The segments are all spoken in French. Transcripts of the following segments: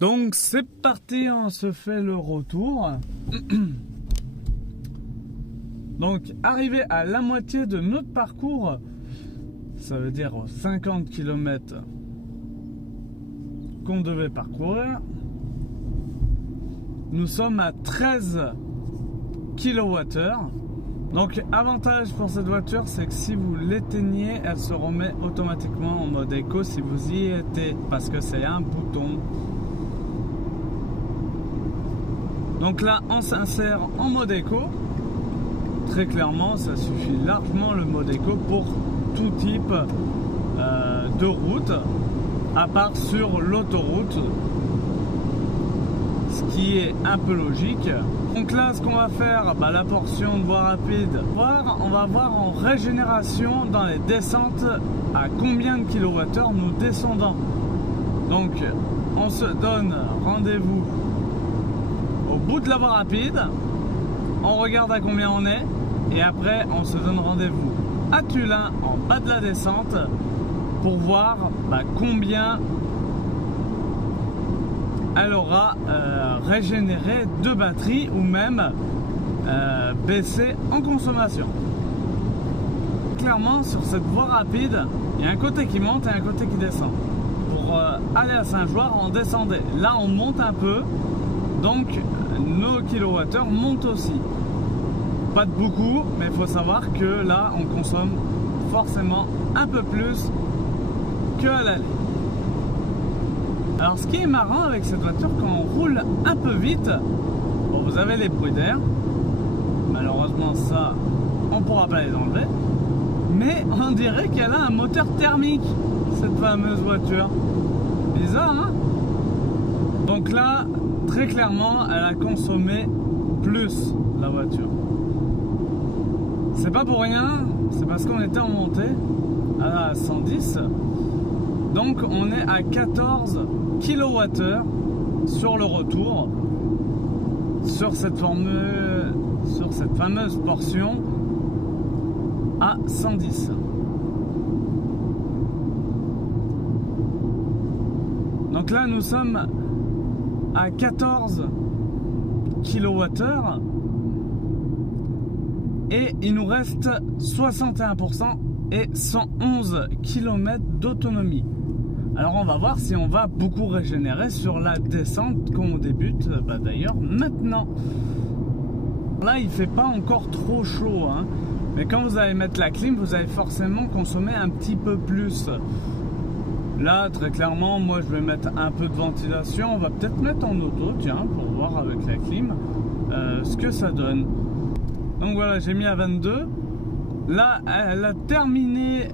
Donc c'est parti, on se fait le retour. Donc arrivé à la moitié de notre parcours, ça veut dire 50 km qu'on devait parcourir. Nous sommes à 13 kWh. Donc avantage pour cette voiture, c'est que si vous l'éteignez, elle se remet automatiquement en mode éco si vous y étiez, parce que c'est un bouton. Donc là, on s'insère en mode éco. Très clairement, ça suffit largement le mode éco pour tout type de route, à part sur l'autoroute, ce qui est un peu logique. Donc là, ce qu'on va faire, la portion de voie rapide, on va voir en régénération dans les descentes à combien de kilowattheures nous descendons. Donc, on se donne rendez-vous au bout de la voie rapide, on regarde à combien on est, et après, on se donne rendez-vous à Tulin, en bas de la descente, pour voir combien elle aura régénéré de batterie ou même baissé en consommation. Clairement, sur cette voie rapide, il y a un côté qui monte et un côté qui descend. Pour aller à Saint-Joire, on descendait. Là, on monte un peu, donc nos kilowattheures montent aussi. Pas de beaucoup, mais il faut savoir que là, on consomme forcément un peu plus qu'à l'aller. Alors ce qui est marrant avec cette voiture, quand on roule un peu vite, bon, vous avez les bruits d'air, malheureusement ça on ne pourra pas les enlever, mais on dirait qu'elle a un moteur thermique, cette fameuse voiture. Bizarre, hein? Donc là, très clairement, elle a consommé plus, la voiture. C'est pas pour rien, c'est parce qu'on était en montée à 110. Donc on est à 14 kWh sur le retour, sur cette fameuse portion à 110. Donc là nous sommes à 14 kWh et il nous reste 61% et 111 km d'autonomie. Alors on va voir si on va beaucoup régénérer sur la descente qu'on débute d'ailleurs maintenant. Là il fait pas encore trop chaud, hein, mais quand vous allez mettre la clim, vous allez forcément consommer un petit peu plus. Là très clairement, moi je vais mettre un peu de ventilation. On va peut-être mettre en auto, tiens, pour voir avec la clim ce que ça donne. Donc voilà, j'ai mis à 22. Là elle a terminé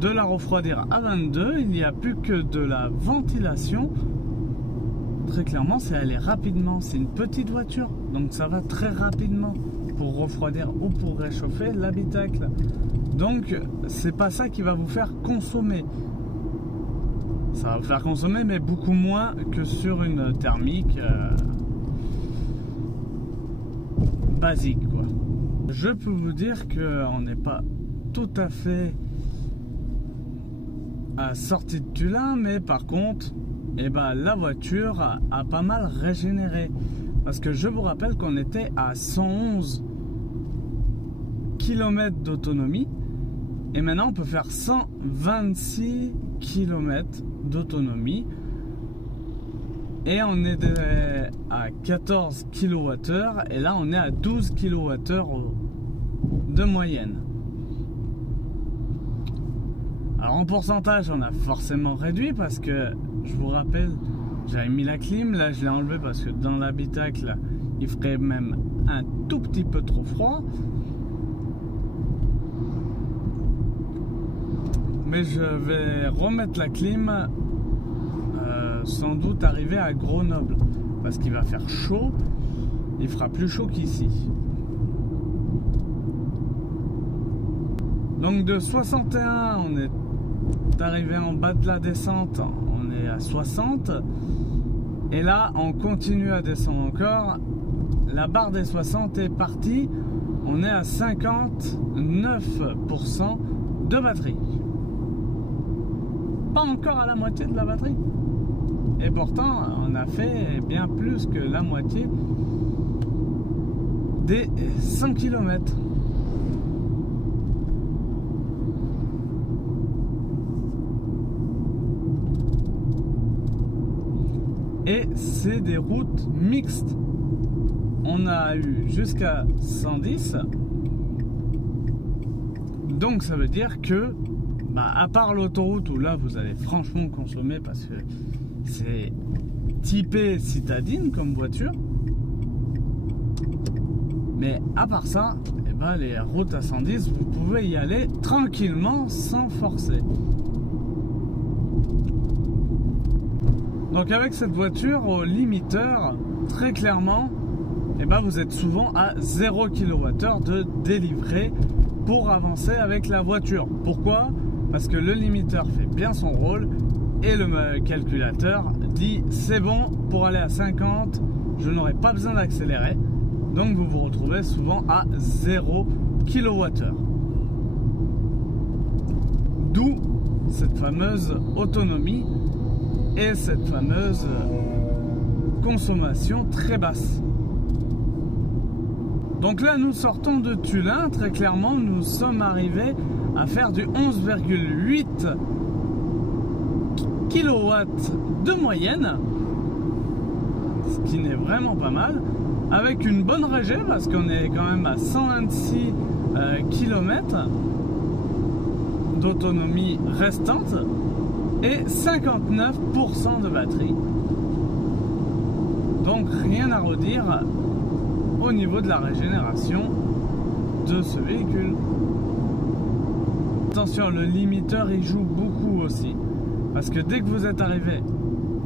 de la refroidir à 22, il n'y a plus que de la ventilation. Très clairement, c'est aller rapidement, c'est une petite voiture, donc ça va très rapidement pour refroidir ou pour réchauffer l'habitacle. Donc c'est pas ça qui va vous faire consommer. Ça va vous faire consommer, mais beaucoup moins que sur une thermique basique, quoi. Je peux vous dire qu'on n'est pas tout à fait à sortie de Tulin, mais par contre la voiture a pas mal régénéré, parce que je vous rappelle qu'on était à 111 km d'autonomie et maintenant on peut faire 126 km d'autonomie et on est à 14 kWh et là on est à 12 kWh de moyenne. Alors en pourcentage, on a forcément réduit parce que, je vous rappelle, j'avais mis la clim, là je l'ai enlevé parce que dans l'habitacle, il ferait même un tout petit peu trop froid. Mais je vais remettre la clim, sans doute arriver à Grenoble, parce qu'il va faire chaud, il fera plus chaud qu'ici. Donc de 61, on est arrivé en bas de la descente, on est à 60 et là on continue à descendre encore. La barre des 60 est partie, on est à 59% de batterie. Pas encore à la moitié de la batterie et pourtant, on a fait bien plus que la moitié des 100 km. Et c'est des routes mixtes. On a eu jusqu'à 110. Donc ça veut dire que, à part l'autoroute où là vous allez franchement consommer parce que c'est typé citadine comme voiture. Mais à part ça, les routes à 110, vous pouvez y aller tranquillement sans forcer. Donc avec cette voiture au limiteur, très clairement, vous êtes souvent à 0 kWh de délivré pour avancer avec la voiture. Pourquoi? Parce que le limiteur fait bien son rôle et le calculateur dit c'est bon, pour aller à 50, je n'aurai pas besoin d'accélérer. Donc vous vous retrouvez souvent à 0 kWh. D'où cette fameuse autonomie et cette fameuse consommation très basse. Donc là nous sortons de Tullin, très clairement nous sommes arrivés à faire du 11,8 kW de moyenne, ce qui n'est vraiment pas mal, avec une bonne régie parce qu'on est quand même à 126 km d'autonomie restante et 59% de batterie. Donc rien à redire au niveau de la régénération de ce véhicule. Attention, le limiteur il joue beaucoup aussi parce que dès que vous êtes arrivé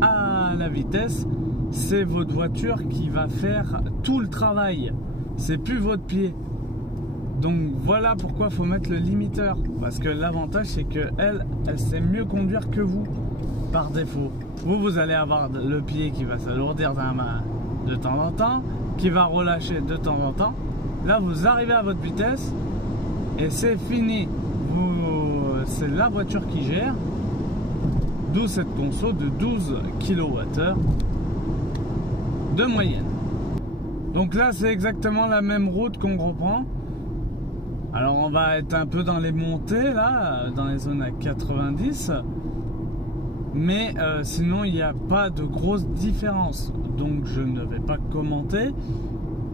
à la vitesse, c'est votre voiture qui va faire tout le travail, c'est plus votre pied. Donc voilà pourquoi il faut mettre le limiteur, parce que l'avantage c'est que elle sait mieux conduire que vous par défaut. Vous allez avoir le pied qui va s'alourdir de temps en temps, qui va relâcher de temps en temps. Là vous arrivez à votre vitesse et c'est fini. C'est la voiture qui gère, d'où cette conso de 12 kWh de moyenne. Donc là c'est exactement la même route qu'on reprend. Alors on va être un peu dans les montées là, dans les zones à 90, mais sinon il n'y a pas de grosse différence, donc je ne vais pas commenter.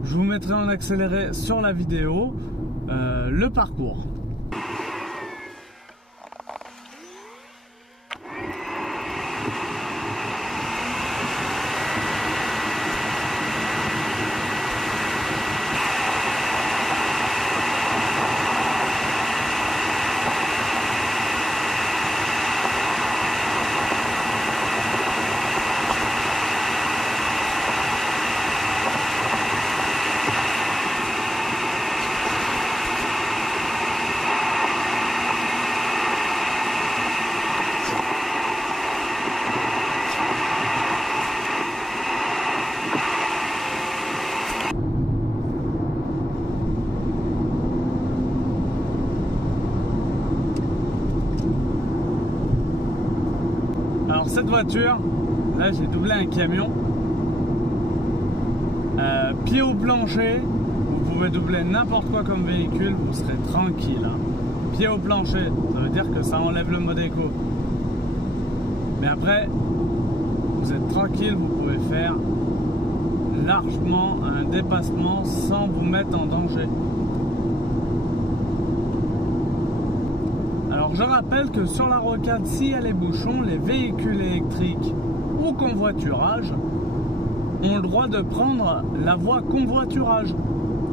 Je vous mettrai en accéléré sur la vidéo le parcours. Alors cette voiture, là j'ai doublé un camion, pied au plancher, vous pouvez doubler n'importe quoi comme véhicule, vous serez tranquille. Pied au plancher, ça veut dire que ça enlève le mode éco. Mais après, vous êtes tranquille, vous pouvez faire largement un dépassement sans vous mettre en danger. Alors je rappelle que sur la rocade, s'il y a les bouchons, les véhicules électriques ou convoiturage ont le droit de prendre la voie convoiturage.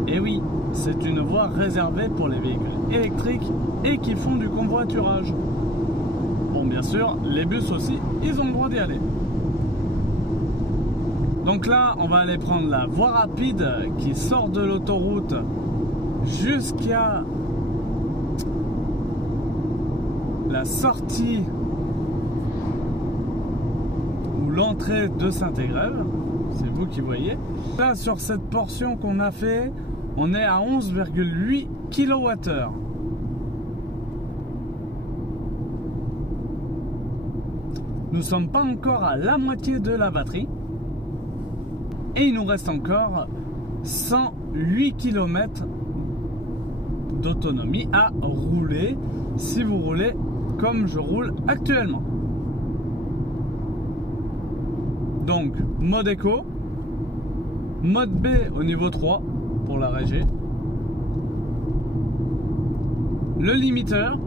Et oui, c'est une voie réservée pour les véhicules électriques et qui font du convoiturage. Bon, bien sûr, les bus aussi, ils ont le droit d'y aller. Donc là, on va aller prendre la voie rapide qui sort de l'autoroute jusqu'à la sortie ou l'entrée de Saint-Égrève. C'est vous qui voyez. Là, sur cette portion qu'on a fait, on est à 11,8 kWh. nous ne sommes pas encore à la moitié de la batterie. Et il nous reste encore 108 km d'autonomie à rouler si vous roulez comme je roule actuellement. Donc mode éco, mode B au niveau 3 pour la régie, le limiteur,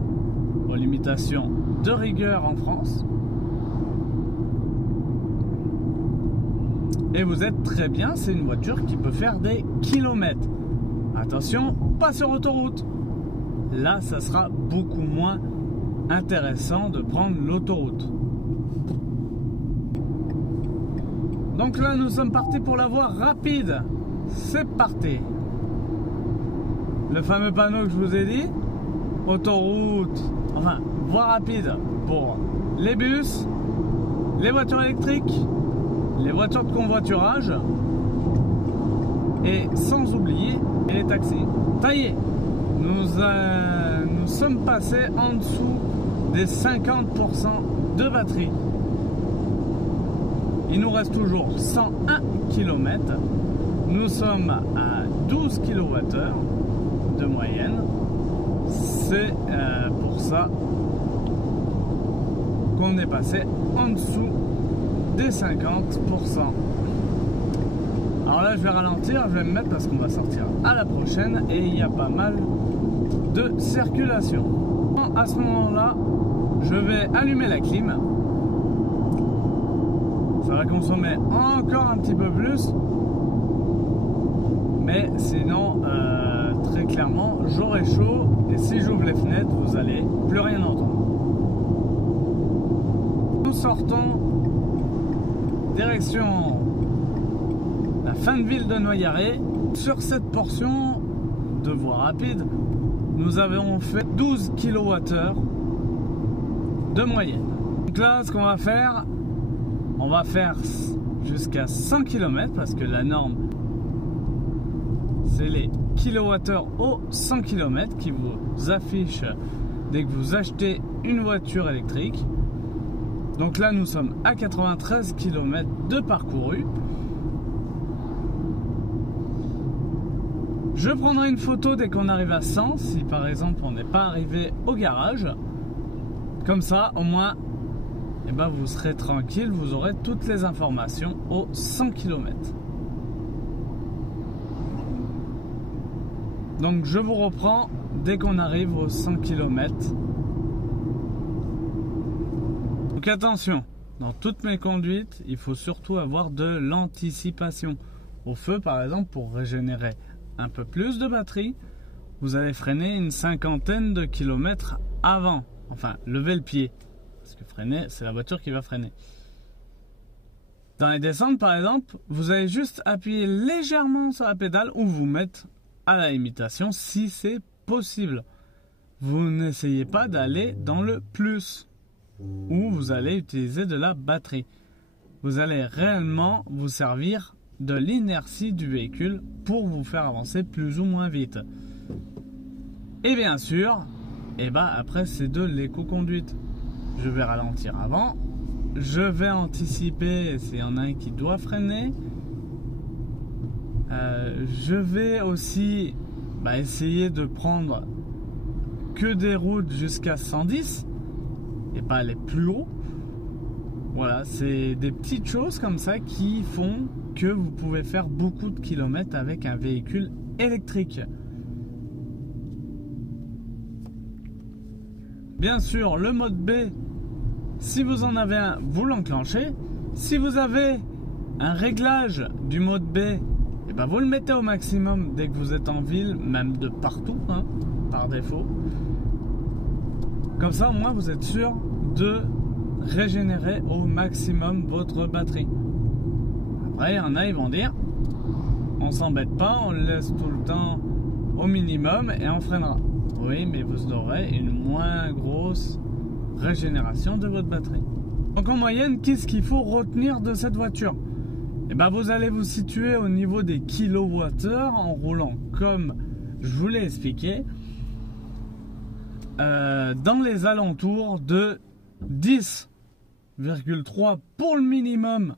aux limitations de rigueur en France. Et vous êtes très bien, c'est une voiture qui peut faire des kilomètres. Attention, pas sur autoroute. Là, ça sera beaucoup moins intéressant de prendre l'autoroute. Donc là, nous sommes partis pour la voie rapide. C'est parti. Le fameux panneau que je vous ai dit, autoroute, enfin, voie rapide pour les bus, les voitures électriques, les voitures de convoiturage et sans oublier les taxis. Ça y est, nous sommes passés en dessous des 50% de batterie. Il nous reste toujours 101 km. Nous sommes à 12 kWh de moyenne. C'est pour ça qu'on est passé en dessous des 50%. Alors là, je vais ralentir, je vais me mettre parce qu'on va sortir à la prochaine et il y a pas mal de circulation. À ce moment-là, je vais allumer la clim. Ça va consommer encore un petit peu plus, mais sinon, très clairement, j'aurai chaud et si j'ouvre les fenêtres, vous allez plus rien entendre. Nous sortons direction la fin de ville de Noyaré. Sur cette portion de voie rapide, nous avons fait 12 kWh de moyenne. Donc là, ce qu'on va faire, on va faire jusqu'à 100 km parce que la norme, c'est les kilowattheures au 100 km qui vous affiche dès que vous achetez une voiture électrique. Donc là, nous sommes à 93 km de parcouru. Je prendrai une photo dès qu'on arrive à 100, si par exemple on n'est pas arrivé au garage. Comme ça, au moins, eh ben, vous serez tranquille, vous aurez toutes les informations aux 100 km. Donc je vous reprends dès qu'on arrive aux 100 km. Donc attention, dans toutes mes conduites, il faut surtout avoir de l'anticipation. Au feu par exemple, pour régénérer un peu plus de batterie, vous allez freiner une cinquantaine de kilomètres avant. Enfin, lever le pied. Parce que freiner, c'est la voiture qui va freiner. Dans les descentes par exemple, vous allez juste appuyer légèrement sur la pédale ou vous mettre à la limitation si c'est possible. Vous n'essayez pas d'aller dans le plus où vous allez utiliser de la batterie. Vous allez réellement vous servir de l'inertie du véhicule pour vous faire avancer plus ou moins vite. Et bien sûr, après c'est de l'éco-conduite. Je vais ralentir avant, je vais anticiper s'il y en a un qui doit freiner. Je vais aussi essayer de prendre que des routes jusqu'à 110 et pas aller plus haut. Voilà, c'est des petites choses comme ça qui font que vous pouvez faire beaucoup de kilomètres avec un véhicule électrique. Bien sûr, le mode B, si vous en avez un, vous l'enclenchez. Si vous avez un réglage du mode B, vous le mettez au maximum dès que vous êtes en ville, même de partout, hein, par défaut. Comme ça, au moins, vous êtes sûr de régénérer au maximum votre batterie. Après, il y en a, ils vont dire, on s'embête pas, on le laisse tout le temps au minimum et on freinera. Oui, mais vous aurez une moins grosse régénération de votre batterie. Donc en moyenne, qu'est-ce qu'il faut retenir de cette voiture? Vous allez vous situer au niveau des kilowattheures en roulant comme je vous l'ai expliqué, dans les alentours de 10 11,3 pour le minimum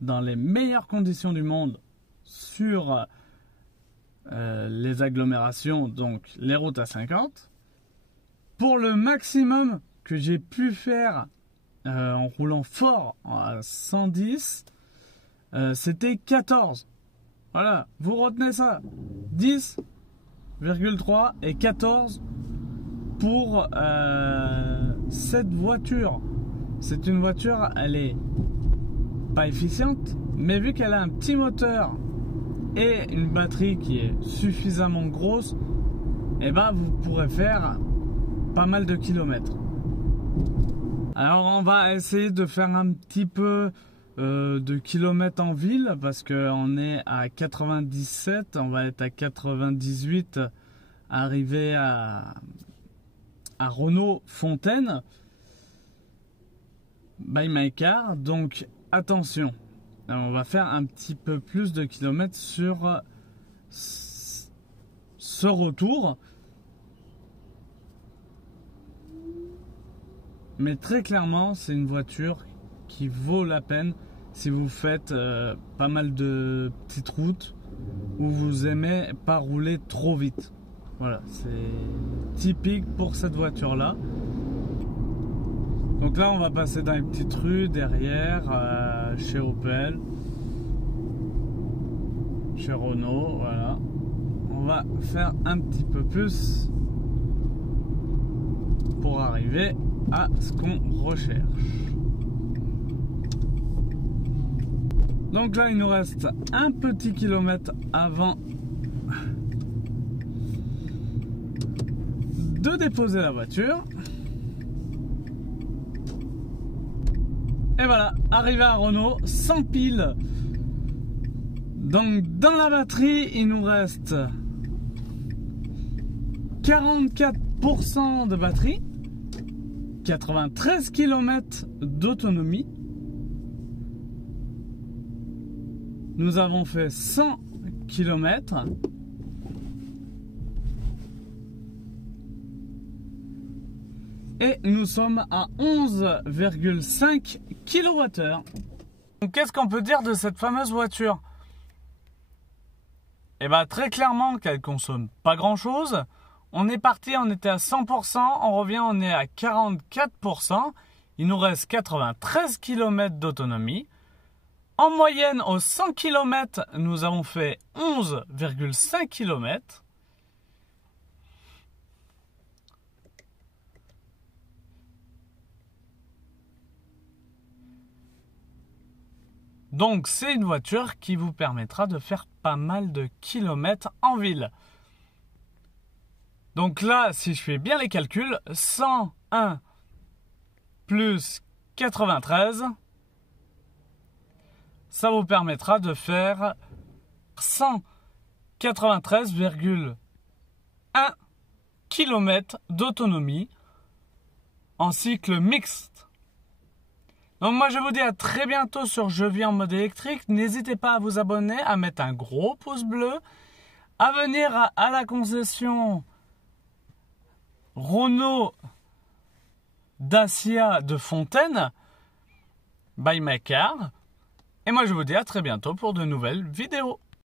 dans les meilleures conditions du monde sur les agglomérations, donc les routes à 50. Pour le maximum que j'ai pu faire en roulant fort à 110, c'était 14. Voilà, vous retenez ça. 10,3 et 14 pour cette voiture. C'est une voiture, elle est pas efficiente, mais vu qu'elle a un petit moteur et une batterie qui est suffisamment grosse, et ben vous pourrez faire pas mal de kilomètres. Alors on va essayer de faire un petit peu de kilomètres en ville, parce qu'on est à 97, on va être à 98, arrivé à Renault-Fontaine by my car. Donc attention, on va faire un petit peu plus de kilomètres sur ce retour, mais très clairement c'est une voiture qui vaut la peine si vous faites pas mal de petites routes où vous aimez pas rouler trop vite. Voilà, c'est typique pour cette voiture là. Donc là on va passer dans les petites rues derrière, chez Opel, chez Renault, voilà. On va faire un petit peu plus pour arriver à ce qu'on recherche. Donc là il nous reste un petit kilomètre avant de déposer la voiture. Et voilà, arrivé à Renault, sans pile. Donc dans la batterie, il nous reste 44% de batterie, 93 km d'autonomie. Nous avons fait 100 km. Et nous sommes à 11,5 kWh. Donc qu'est-ce qu'on peut dire de cette fameuse voiture? Eh bien très clairement qu'elle consomme pas grand chose. On est parti, on était à 100%, on revient, on est à 44%. Il nous reste 93 km d'autonomie. En moyenne, aux 100 km, nous avons fait 11,5 km. Donc c'est une voiture qui vous permettra de faire pas mal de kilomètres en ville. Donc là, si je fais bien les calculs, 101 plus 93, ça vous permettra de faire 193,1 km d'autonomie en cycle mixte. Donc moi je vous dis à très bientôt sur Je vis en mode électrique. N'hésitez pas à vous abonner, à mettre un gros pouce bleu, à venir à la concession Renault Dacia de Fontaine by my car. Et moi je vous dis à très bientôt pour de nouvelles vidéos.